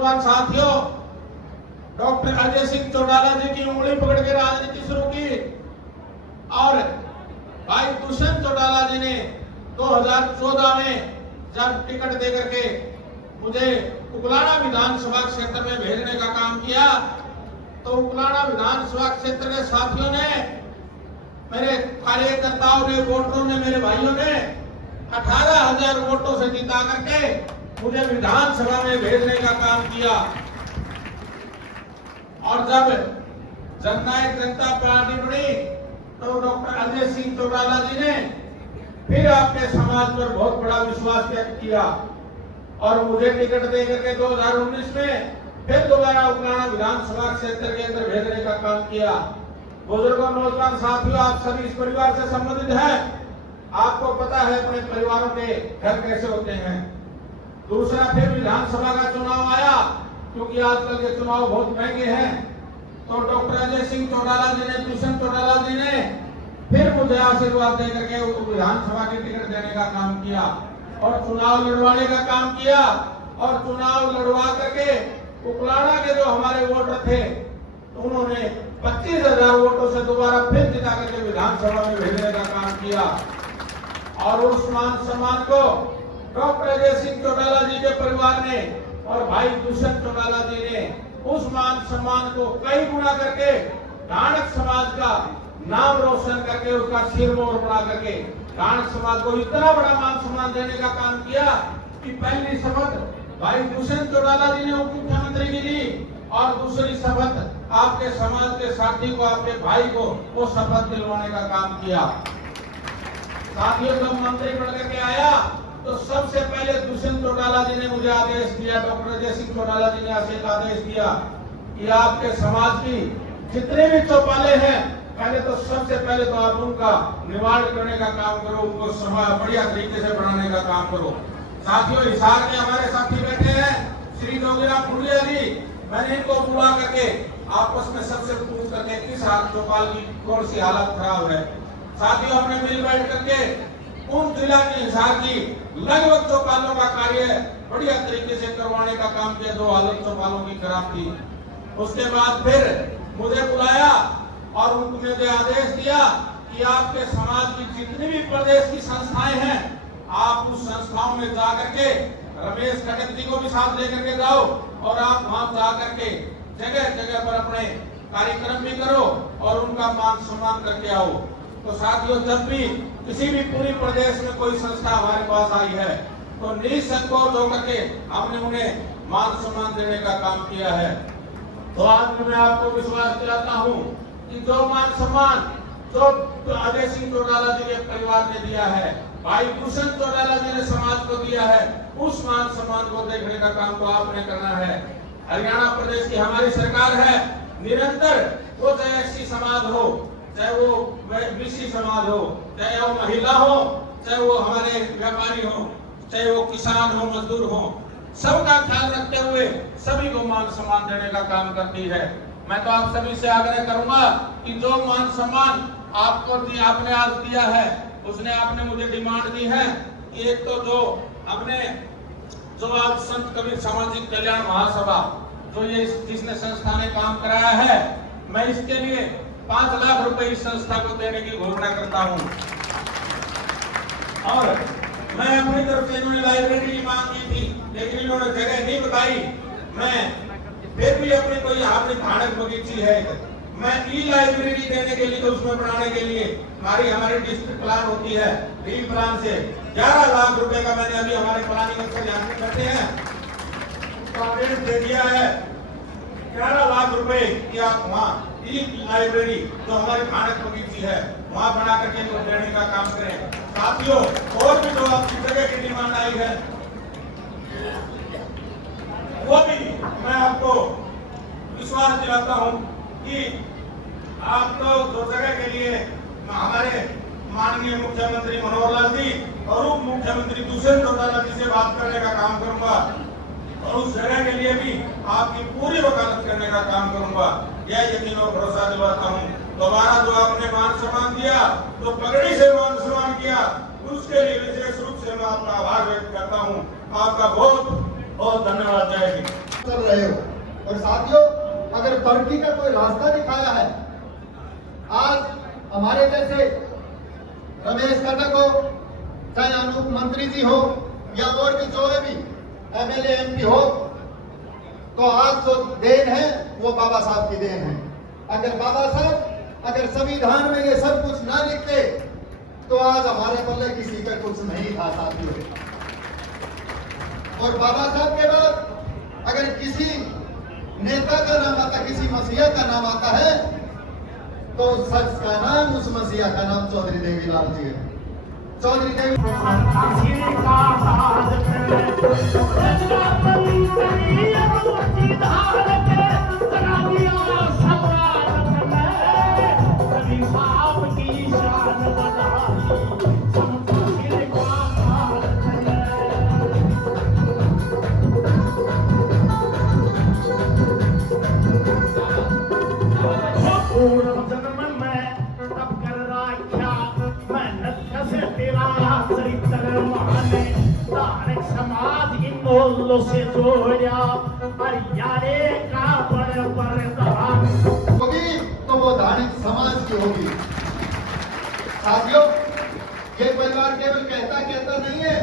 नौजवान साथियों, डॉक्टर अजय सिंह चौटाला जी की उंगली पकड़ के राजनीति शुरू की और भाई दुष्यंत चौटाला जी ने 2014 में जब टिकट दे करके मुझे उकलाड़ा विधानसभा क्षेत्र में भेजने का काम किया, तो उकलाड़ा विधानसभा क्षेत्र के साथियों ने, मेरे कार्यकर्ताओं ने, वोटरों ने, मेरे भाइयों ने 18,000 वोटों से जिता करके मुझे विधानसभा में भेजने का काम किया। और जब जननायक जनता पार्टी बनी तो डॉक्टर अजय सिंह चौटाला जी ने फिर आपके समाज पर बहुत बड़ा विश्वास व्यक्त किया और मुझे टिकट दे करके 2019 में फिर दोबारा उकलाड़ा विधानसभा क्षेत्र के अंदर भेजने का काम किया। बुजुर्गों, नौजवान साथियों, आप सभी इस परिवार से संबंधित हैं, आपको पता है अपने परिवारों के घर कैसे होते हैं। दूसरा फिर विधानसभा का चुनाव आया, क्योंकि आजकल के चुनाव बहुत महंगे हैं, तो डॉक्टर अजय सिंह चौटाला जी ने, दुष्यंत चौटाला जी ने फिर मुझे आशीर्वाद दे करके विधानसभा की टिकट देने का काम किया और चुनाव लड़वाने का काम किया। और चुनाव लड़वा करके उकलाड़ा के जो हमारे वोटर थे उन्होंने 25,000 वोटों से दोबारा फिर जिता करके विधानसभा में भेजने का काम किया। और उस मान सम्मान को डॉक्टर अजय सिंह चौटाला जी के परिवार ने और भाई दुष्यंत चौटाला जी ने उस मान सम्मान को कई गुना करके ढाणक समाज का नाम रोशन करके, उसका सिर मोर बना करके ढाणक समाज को इतना बड़ा मान सम्मान देने का काम किया कि पहली शपथ भाई दुष्यंत चौटाला जी ने उप मुख्यमंत्री की ली और दूसरी शपथ आपके समाज के साथी को, आपके भाई को वो शपथ दिलवाने का काम किया। साथियों, जब मंत्री बन करके आया तो सबसे पहले दुष्यंत चौटाला जी ने मुझे आदेश दिया, डॉक्टर अजय सिंह चौटाला जी ने आदेश दिया कि आपके समाज की जितने भी चौपाले हैं, पहले तो सबसे पहले तो आप उनका निवारण करने का काम करो, उनको बढ़िया तरीके से बढ़ाने का काम करो। साथियों, हिसार के हमारे साथी बैठे हैं, श्री जोगीराम फुलिया जी, मैंने इनको बुला करके आपस में सबसे पूछ करके किस चौपाल की कौन सी हालत खराब है। साथियों, हमने मिल बैठ करके उन जिला की, हिसार की लगभग चौपालों का कार्य बढ़िया तरीके से करवाने का काम किया, जो हालत चौपालों की खराब थी। उसके बाद फिर मुझे बुलाया और उन्होंने आदेश दिया कि आपके समाज की जितनी भी प्रदेश की संस्थाएं हैं, आप उस संस्थाओं में जाकर के रमेश खटक जी को भी साथ लेकर के जाओ और आप वहां जाकर के जगह जगह पर अपने कार्यक्रम भी करो और उनका मान सम्मान करके आओ। तो साथियों, जब भी किसी भी पूरी प्रदेश में कोई संस्था हमारे पास आई है तो निसंकोच होकर के हमने उन्हें मान सम्मान देने का काम किया है। तो आज मैं आपको विश्वास दिलाता हूं कि जो मान सम्मान जो अजय सिंह चौटाला जी के परिवार ने दिया है, भाई दुष्यंत चौटाला जी ने समाज को दिया है, उस मान सम्मान को देखने का काम तो आपने करना है। हरियाणा प्रदेश की हमारी सरकार है, निरंतर वो चाहे एससी समाज हो, चाहे वो बीसी समाज हो, चाहे वो महिला हो, चाहे वो हमारे व्यापारी हो, चाहे वो किसान हो, मजदूर हो, सबका ख्याल रखते हुए सभी को मान सम्मान देने का काम करती है। मैं तो आप सभी से आग्रह करूंगा कि जो मान सम्मान आपको आपने आज दिया है, उसने आपने मुझे डिमांड दी है। एक तो जो हमने जो आज संत कबीर सामाजिक कल्याण महासभा जो ये जिसने संस्था ने काम कराया है, मैं इसके लिए 5 लाख रुपए इस संस्था को देने की घोषणा करता हूं। और मैं अपनी तरफ से इन्होंने लाइब्रेरी की मांग की थी, लेकिन इन्होंने जगह नहीं बताई। मैं फिर भी अपनी कोई अपनी ढाणक बगीची है, मैं ई लाइब्रेरी देने के लिए, तो उसमें बनाने के लिए हमारी डिस्ट्रिक्ट प्लान होती है, डी प्लान से 11 लाख रुपए का मैंने अभी हमारे प्लानिंग अफसर यहाँ पे बैठे हैं उसका आदेश दे दिया है। 11 लाख रुपए की आप वहाँ ई लाइब्रेरी जो हमारी ढाणक बगीची है वहाँ बना करके देने का काम करें। साथियों, और भी जो आपकी जगह की डिमांड आई है वो भी मैं आपको विश्वास दिलाता हूं कि आपको जो जगह के लिए हमारे माननीय मुख्यमंत्री मनोहर लाल जी और उप मुख्यमंत्री दुष्यंत चौटाला जी से बात करने का काम करूंगा और उस जगह के लिए भी आपकी पूरी वकालत करने का काम करूंगा। यह यकीन और भरोसा दिलाता हूं। दोबारा जो आपने मान सम्मान दिया, जो पगड़ी से मान सम्मान किया, उसके लिए विशेष रूप से मैं आपका आभार व्यक्त करता हूं। आपका बहुत बहुत धन्यवाद। जय हिंद। चल रहे हो। और साथियों, अगर तरक्की का कोई रास्ता दिखाया है, आज हमारे जैसे रमेश कटक हो, चाहे अनूप मंत्री जी हो, या और भी जो भी एमएलए एमपी हो, तो आज जो देन है वो बाबा साहब की देन है। अगर बाबा साहब अगर संविधान में ये सब कुछ ना लिखते तो आज हमारे पल्ले किसी का कुछ नहीं था साथियों। और बाबा साहब के बाद अगर किसी नेता का नाम आता, किसी मसीहा का नाम आता है, तो उस शख्स का नाम, उस मसीहा का नाम चौधरी देवीलाल जी है। चौधरी से जोड़ा हरियाणे का बरदान होगी तो वो धार्मिक समाज की होगी। साथियों, ये परिवार केवल कहता नहीं है,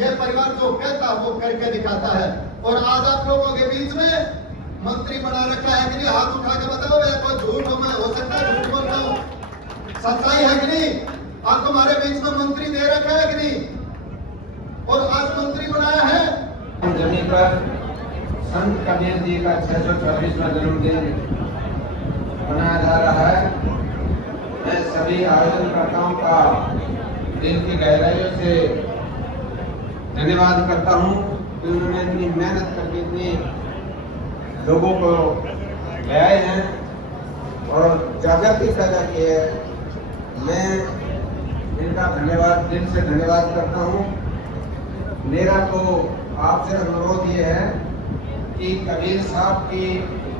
ये परिवार जो कहता वो करके दिखाता है। और आज आप लोगों के बीच में मंत्री बना रखा है कि नहीं? हाथ उठा के बताओ, या कोई झूठ में हो सकता है, झूठ बोल रहा हूं, सच्चाई है कि नहीं? आप तुम्हारे बीच में मंत्री दे रखा है कि नहीं? और आज मंत्री बनाया है। जमी पर संत कबीर जी का 624वां जन्मदिन मनाया जा रहा है। मैं सभी आयोजनकर्ताओं का दिल की गहराइयों से धन्यवाद करता हूं कि उन्होंने इतनी मेहनत करके इतने लोगों को ले आए हैं और जागृति पैदा की है। मैं इनका धन्यवाद, दिल से धन्यवाद करता हूं। मेरा तो आपसे अनुरोध ये है कि कबीर साहब की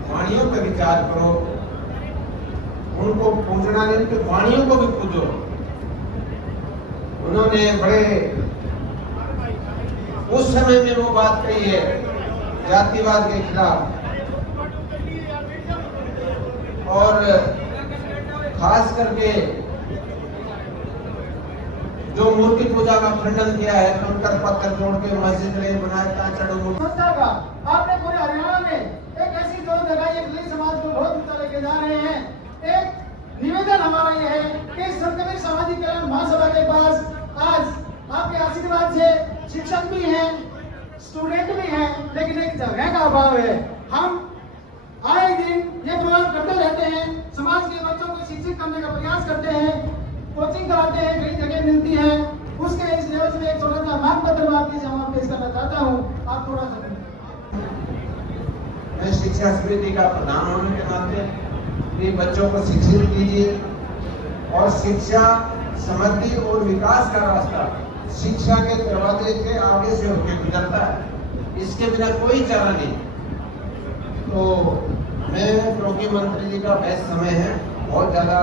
वाणियों पर विचार करो, उनको पूजना नहीं, उनकी वाणियों को भी पूजो। उन्होंने बड़े उस समय में वो बात कही है जातिवाद के खिलाफ, और खास करके जो मूर्ति पूजा का खंडन किया है, कंकर पत्थर जोड़ के मस्जिद में बनाया का आपने पूरे हरियाणा में एक ऐसी जोर लगाई, एक नई समाज को बहुत ऊंचा लेके जा रहे हैं। एक निवेदन हमारा ये है कि संत कबीर सामाजिक कल्याण महासभा के पास आज आपके आशीर्वाद से शिक्षक भी हैं, स्टूडेंट भी हैं, लेकिन एक जगह का अभाव है। हम आए दिन ये प्रोग्राम करते रहते हैं, समाज के बच्चों को शिक्षित करने का प्रयास करते हैं, कोचिंग कराते हैं, कई जगह मिलती है। उसके इस लेवल में एक छोटा सा मांग पत्र मैं आपके सामने पेश करना चाहता हूँ। आप थोड़ा सा मैं शिक्षा समिति का प्रधान होने के नाते भी बच्चों को शिक्षित कीजिए, और शिक्षा समृद्धि और विकास का रास्ता शिक्षा के दरवाजे के आगे से होकर गुजरता है, इसके बिना कोई चारा नहीं। तो मैं, क्योंकि मंत्री जी का बेस्ट समय है, बहुत ज्यादा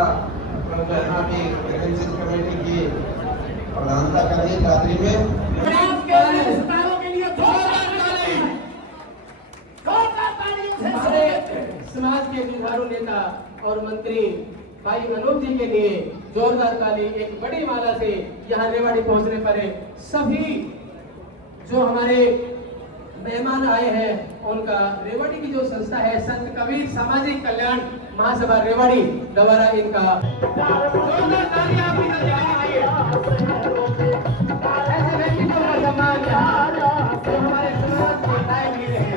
कमेटी की प्रधानता करिए दादरी में। समाज के जुझारू नेता और मंत्री भाई अनूप जी के लिए जोरदार ताली। एक बड़ी माला से यहाँ रेवाड़ी पहुंचने पर सभी जो हमारे मेहमान आए हैं उनका रेवाड़ी की जो संस्था है संत कबीर सामाजिक कल्याण महासभा रेवाड़ी द्वारा इनका जोरदार ताली आप ऐसे व्यक्तित्व का सम्मान जो हमारे समाज के लायक भी रहे।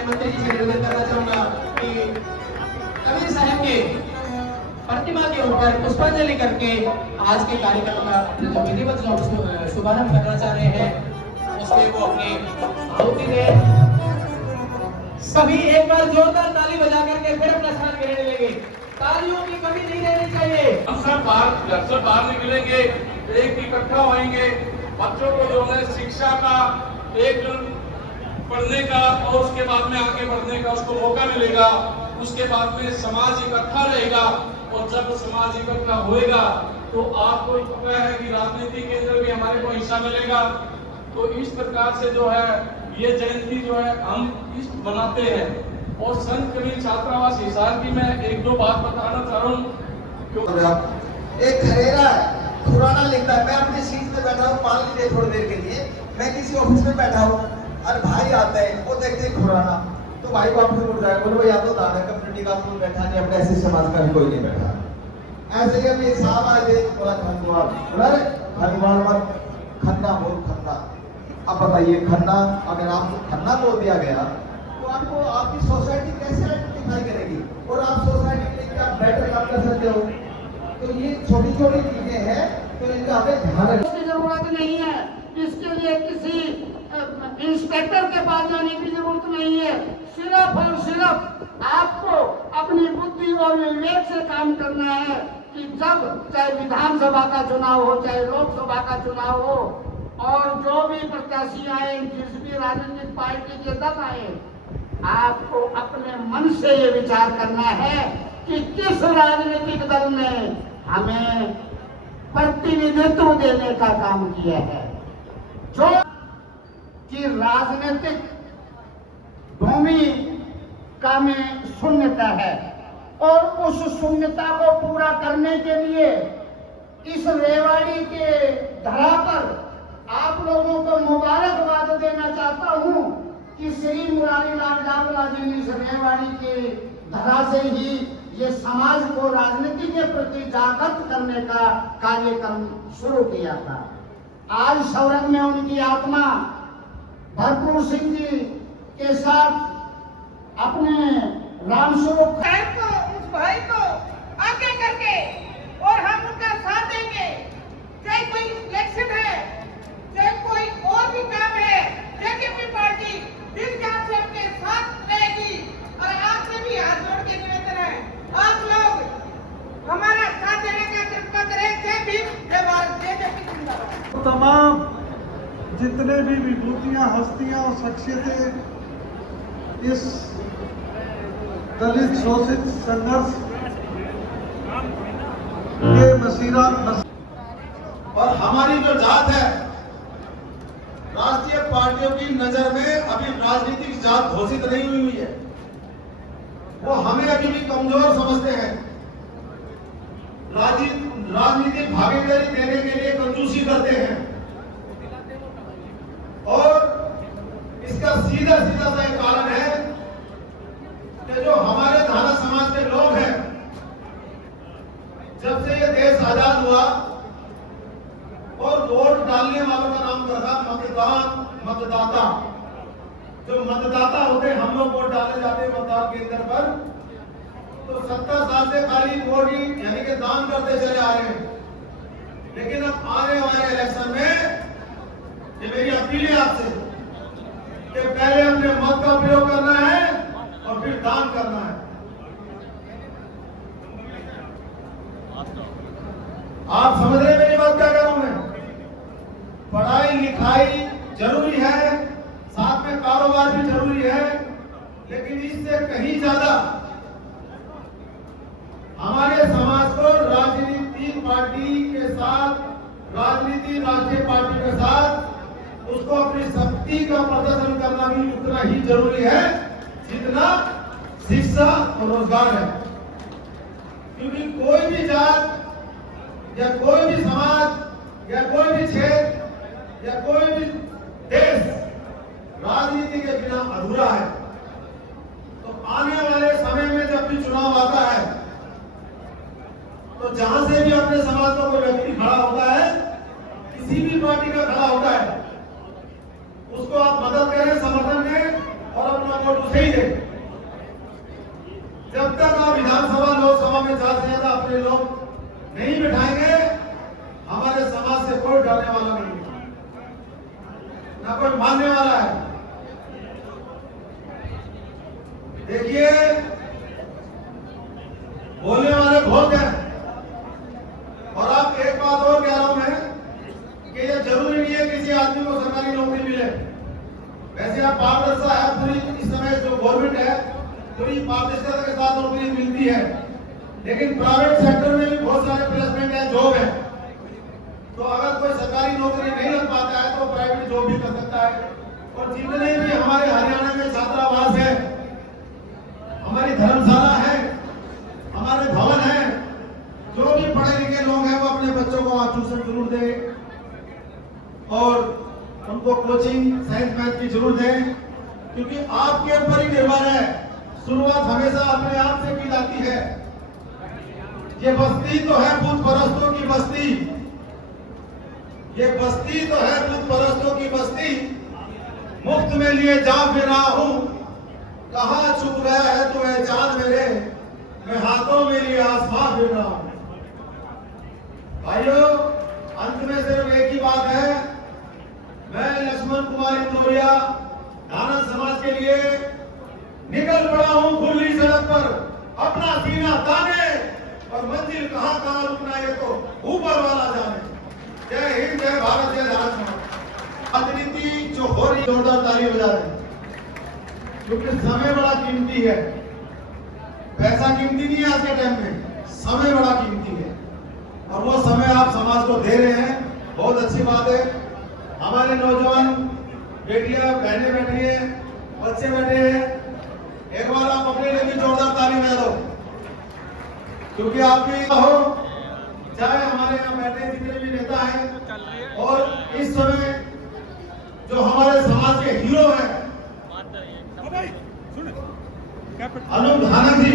मंत्री जी से निवेदन करना चाहूंगा कि कबीर साहब के प्रतिमा के ऊपर पुष्पांजलि करके आज के कार्यक्रम का जो विधिवत शुभारंभ करना चाह रहे हैं उसमें वो अपनी आहुति दें। सभी एक बार जोरदार ताली बजा करके फिर अपना स्थान ग्रहण लेंगे। तालियों की कमी नहीं रहनी चाहिए। हम सब घर से बाहर निकलेंगे, एक इकट्ठा होएंगे, बच्चों को जो है शिक्षा का एक पढ़ने का और उसके बाद में आगे बढ़ने का उसको मौका मिलेगा। उसके बाद में समाज इकट्ठा रहेगा और जब समाज इकट्ठा होएगा तो आपको पता है कि राजनीति के अंदर भी हमारे को हिस्सा मिलेगा। तो इस प्रकार से जो है ये जयंती जो है हम इस मनाते हैं। और संत कबीर छात्रावास हिसार की मैं एक दो बात बताना चाह रहा हूँ। एक खरेरा है, पुराना लिखता है, मैं अपनी सीट पे बैठा हूँ, मान लीजिए थोड़ी देर के लिए मैं किसी ऑफिस में बैठा हूँ और भाई आते हैं, वो देखते हैं खुराना, तो भाई को अपने उठ जाए, बोलो या तो दादा कम्युनिटी का कोई बैठा नहीं, अपने ऐसे समाज का भी कोई नहीं बैठा। ऐसे ही अभी एक साहब आए थे, बोला हरिद्वार मत खन्ना बोल खन्ना। अब बताइए खन्ना, अगर आपको खन्ना बोल दिया गया तो आपको आपकी सोसाइटी कैसे आइडेंटिफाई करेगी और आप सोसाइटी में क्या बेटर काम कर सकते हो। तो ये छोटी छोटी चीजें हैं, तो इनका हमें ध्यान रखना की जरूरत नहीं है। इसके लिए किसी इंस्पेक्टर के पास जाने की जरूरत नहीं है। सिर्फ और सिर्फ आपको अपनी बुद्धि और विवेक से काम करना है कि जब चाहे विधानसभा का चुनाव हो, चाहे लोकसभा का चुनाव हो, और जो भी प्रत्याशी आए, जिस भी राजनीतिक पार्टी के दल आए, आपको अपने मन से ये विचार करना है कि किस राजनीतिक दल ने हमें प्रतिनिधित्व देने का काम किया है। जो कि राजनीतिक भूमिका में शून्यता है और उस शून्यता को पूरा करने के लिए इस रेवाड़ी के धरा पर आप लोगों को मुबारकबाद देना चाहता हूं कि श्री मुरारी लाल डाबला जी ने इस रेवाड़ी के धरा से ही ये समाज को राजनीति के प्रति जागृत करने का कार्यक्रम शुरू किया था। आज स्वर्ग में उनकी आत्मा भरपूर सिंह जी के साथ अपने रामस्वरूप उस भाई को आगे करके और हम उनका साथ देंगे। चाहे कोई इलेक्शन है, चाहे कोई और भी काम है, जेजेपी पार्टी दिल जान से आपके साथ रहेगी। और आपसे भी हाथ जोड़ के निवेदन है, आप लोग हमारा साथ देने का कृपा करें। जय भीम, जय भारत, जय जेजेपी जिंदाबाद। तमाम जितने भी विभूतियां, हस्तियां और शख्सियतें इस दलित शोषित संघर्ष के मसीरा और हमारी जो जात है, राष्ट्रीय पार्टियों की नजर में अभी राजनीतिक जात घोषित नहीं हुई है। वो हमें अभी भी कमजोर समझते हैं। राजनीतिक भागीदारी देने के लिए कंजूसी करते हैं और इसका सीधा सीधा सा एक कारण है कि जो हमारे धारा समाज के लोग हैं, जब से ये देश आजाद हुआ और वोट डालने वालों का नाम रखा मतदाता। जो मतदाता होते हैं, हम लोग वोट डालने जाते हैं मतदान केंद्र पर, तो 70 साल से खाली वोट ही यानी कि दान करते चले आ रहे हैं। लेकिन अब आने वाले इलेक्शन में ये मेरी अपील है आपसे कि पहले अपने मत का उपयोग करना है और फिर दान करना है। आप समझ रहे हैं मेरी बात क्या कर रहा हूं मैं? पढ़ाई लिखाई जरूरी है, साथ में कारोबार भी जरूरी है, लेकिन इससे कहीं ज्यादा हमारे समाज को राजनीतिक पार्टी के साथ, राजनीति राष्ट्रीय पार्टी के साथ उसको अपनी शक्ति का प्रदर्शन करना भी उतना ही जरूरी है जितना शिक्षा और रोजगार है। क्योंकि कोई भी जात या कोई भी समाज या कोई भी क्षेत्र या कोई भी देश राजनीति के बिना अधूरा है। तो आने वाले समय में जब भी चुनाव आता है, तो जहां से भी अपने समाज का कोई व्यक्ति खड़ा होता है, किसी भी पार्टी का खड़ा होता है, उसको आप मदद करें, समर्थन दें और अपना वोट उसे ही दें। जब तक आप विधानसभा लोकसभा में ज्यादा से ज्यादा अपने लोग नहीं बिठाएंगे, हमारे समाज से कोई डरने वाला नहीं है, ना कोई मानने वाला है। देखिए, बोलने वैसे आप पारदर्शिता है पूरी, इस समय जो गवर्नमेंट है पूरी पारदर्शिता के साथ नौकरी मिलती है, लेकिन प्राइवेट सेक्टर में भी बहुत सारे प्लेसमेंट है, जॉब है। तो अगर कोई सरकारी नौकरी नहीं लग पाता है तो प्राइवेट जॉब भी कर सकता है। और जितने भी हमारे हरियाणा में छात्रावास है, हमारी धर्मशाला है, हमारे भवन है, जो भी पढ़े लिखे लोग हैं वो अपने बच्चों को वहां ट्यूशन जरूर दें और उनको कोचिंग साइंस मैथ की जरूर दें, क्योंकि आपके ऊपर ही निर्भर है। शुरुआत हमेशा अपने आप से की जाती है। ये बस्ती तो है भूत परस्तों की बस्ती, ये बस्ती तो है भूत परस्तों की बस्ती, मुफ्त में लिए जा फिर रहा हूं, कहां छुप गया है तू है चांद मेरे, मैं हाथों में लिए आसमां फिर रहा हूं। भाइयों, अंत में सिर्फ एक ही बात है, मैं लक्ष्मण कुमार इंदौरिया धानस समाज के लिए निकल पड़ा हूं खुली सड़क पर, अपना सीना ताने और मंजिल कहां कहां रुकना ये तो ऊपर वाला जाने। जय हिंद, जय भारत, जय धानस समाज। राजनीति जो हो रही जोरदार ताली बजा रहे हैं, क्योंकि समय बड़ा कीमती है। पैसा कीमती नहीं है आज के टाइम में, समय बड़ा कीमती है और वो समय आप समाज को दे रहे हैं, बहुत अच्छी बात है। हमारे नौजवान बेटियां बहनें बैठी है, बच्चे बैठे हैं, एक बार आप अपने लिए भी जोरदार ताली बजा दो, क्योंकि आप भी हो, चाहे हमारे यहाँ बैठे जितने भी नेता हैं, और इस समय जो हमारे समाज के हीरो हैं अनूप धानक जी,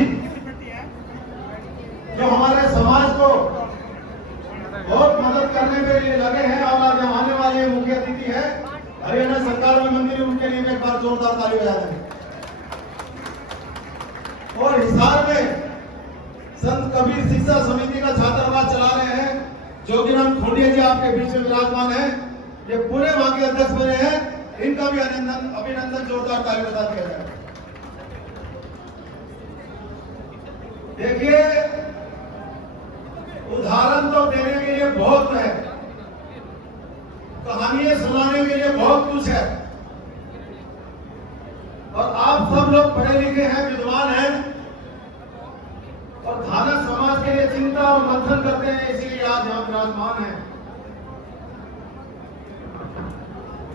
जो हमारे समाज को बहुत मदद करने के लिए लगे हैं और आज आने वाले मुख्य अतिथि है हरियाणा सरकार में मंत्री, उनके लिए एक बार जोरदार ताली बजा दें। और हिसार में संत कबीर शिक्षा समिति का छात्रावास चला रहे हैं, जोगीराम खोंडिया जी आपके बीच में विराजमान है, ये पूरे वहां के अध्यक्ष बने हैं, इनका भी अभिनंदन जोरदार ताली बजा दिया जाए। देखिए, उदाहरण तो देने के लिए बहुत है, कहानियां सुनाने के लिए बहुत कुछ है, और आप सब लोग पढ़े लिखे हैं, विद्वान हैं और धानस समाज के लिए चिंता और मंथन करते हैं, इसीलिए आज यहाँ विराजमान है।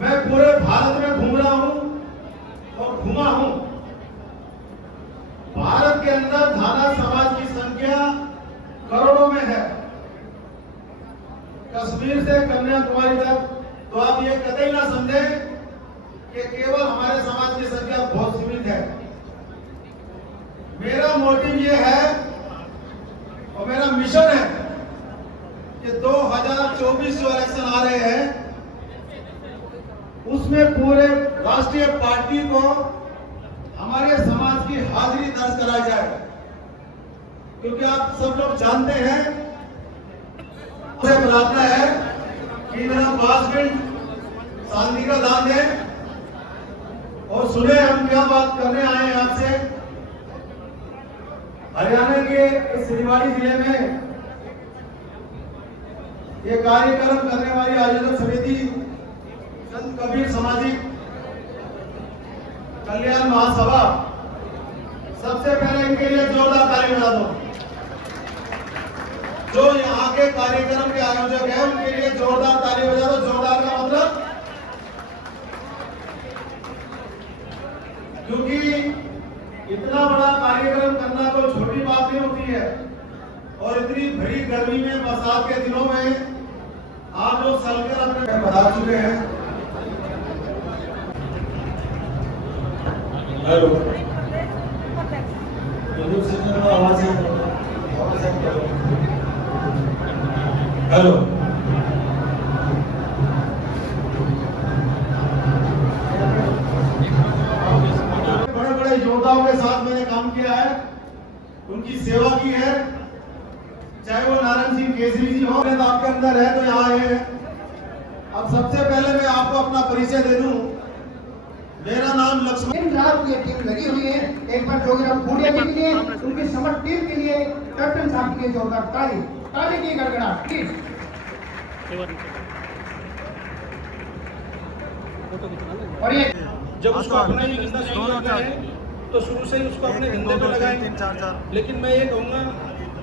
मैं पूरे भारत में घूम रहा हूं और घूमा हूं। भारत के अंदर धानस समाज की संख्या करोड़ों में है, कश्मीर से कन्याकुमारी तक। तो आप ये कतई ना समझे कि केवल हमारे समाज की संख्या बहुत सीमित है। मेरा मोटिव ये है और मेरा मिशन है कि 2024 जो इलेक्शन आ रहे हैं उसमें पूरे राष्ट्रीय पार्टी को हमारे समाज की हाजिरी दर्ज कराई जाए, क्योंकि आप सब लोग जानते हैं उसे बुलाता है कि मेरा 5 मिनट शांति का दान दें और सुने हम क्या बात करने आए हैं आपसे। हरियाणा के इस रेवाड़ी जिले में ये कार्यक्रम करने वाली आयोजक समिति संत कबीर सामाजिक कल्याण महासभा, सबसे पहले इनके लिए जोरदार ताली बजा दो। जो यहाँ के कार्यक्रम के आयोजक हैं उनके लिए जोरदार ताली बजा दो। जोरदार का मतलब, क्योंकि इतना बड़ा कार्यक्रम करना कोई छोटी बात नहीं होती है, और इतनी भरी गर्मी में बरसात के दिनों में आप लोग चलकर अपने बता चुके हैं। हेलो, हेलो, बड़े बड़े योद्धाओं के साथ मैंने काम किया है, उनकी सेवा की है, चाहे वो नारायण सिंह केसरी जी हो, तो आपके अंदर है तो यहाँ आए हैं। अब सबसे पहले मैं आपको अपना परिचय दे दूं। मेरा नाम लक्ष्मण। दिन रात ये टीम लगी हुई है। एक बार जोगीराम खोंडिया जी के लिए, उनकी समस्त टीम के लिए, कैप्टन साहब के लिए जोरदार ताली, ताली की गड़गड़ाहट प्लीज। और ये जब उसको अपना ही धंधा नहीं करना है तो शुरू से ही उसको अपने धंधे पे लगाएं। लेकिन मैं ये कहूँगा